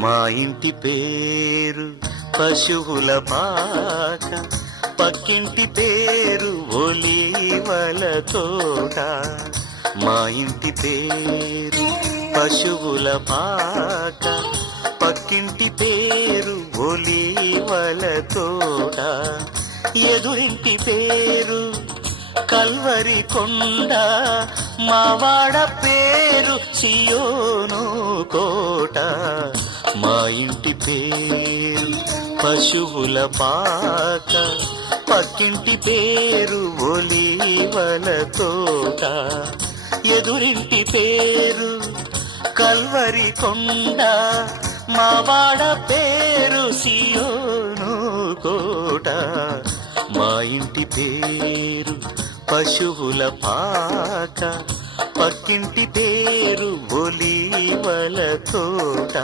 మా ఇంటి పేరు పశువుల పాక, పక్కింటి పేరు ఒలీవల తోట. మా ఇంటి పేరు పశువుల పాక, పక్కింటి పేరు ఒలీవల తోట. ఎదురింటి పేరు కల్వరి కొండ, మావాడ పేరు సియోను కోట. మా ఇంటి పేరు పశువుల పాక, పక్కింటి పేరు ఒలీవల తోట. ఎదురింటి పేరు కల్వరి కొండ, మావాడ పేరు సియోను కోట. మా ఇంటి పేరు పశువుల పాక, పక్కింటి పేరు ఒలీవల తోట.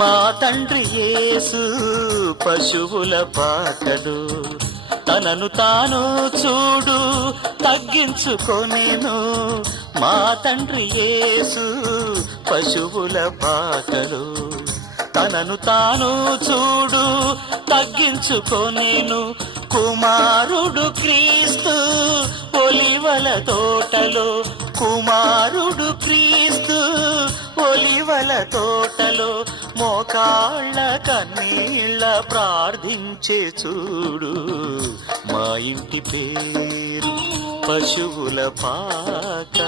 మా తండ్రి యేసు పశువుల పాకలు, తనను తాను చూడు తగ్గించుకొనెను. మా తండ్రి యేసు పశువుల పాకలు, తనను తాను చూడు తగ్గించుకొనెను. కుమారుడు క్రీస్తు ఒలీవల తోటలో, కుమారుడు క్రీస్తు ఒలీవల తోటలో. మోకాళ్ళ కన్నీళ్ళ ప్రార్థించే చూడు. మా ఇంటి పేరు పశువుల పాక,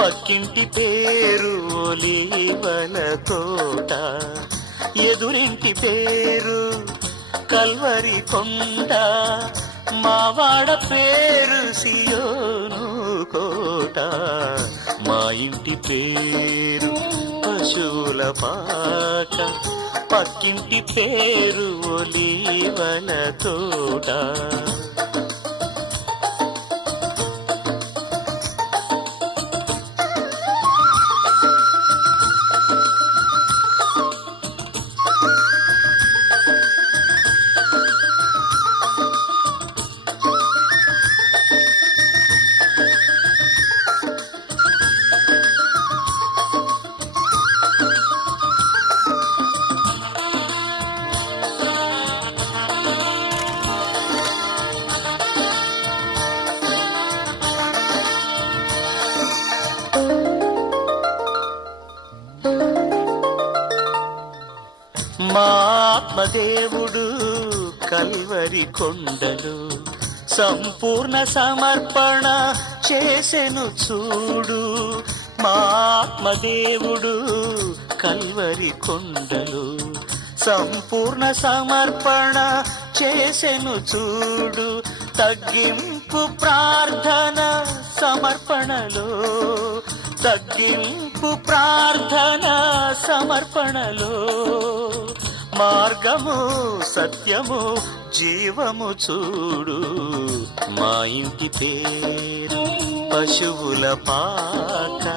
పక్కింటి పేరు ఒలీవల తోట. ఎదురింటి పేరు కల్వరి కొండ, మావాడ పేరు సియోను కోట. మా ఇంటి పేరు పశువుల పాక, పక్కింటి పేరు ఒలీవల తోట. మా ఆత్మదేవుడు కల్వరి కొండలు సంపూర్ణ సమర్పణ చేసెను చూడు. మా ఆత్మదేవుడు కల్వరి కొండలు సంపూర్ణ సమర్పణ చేసెను చూడు. తగ్గింపు ప్రార్థన సమర్పణలో, తగ్గింపు ప్రార్థన సమర్పణలో. మార్గము సత్యము జీవము చూడు. మా ఇంటి పేరు పశువుల పాక.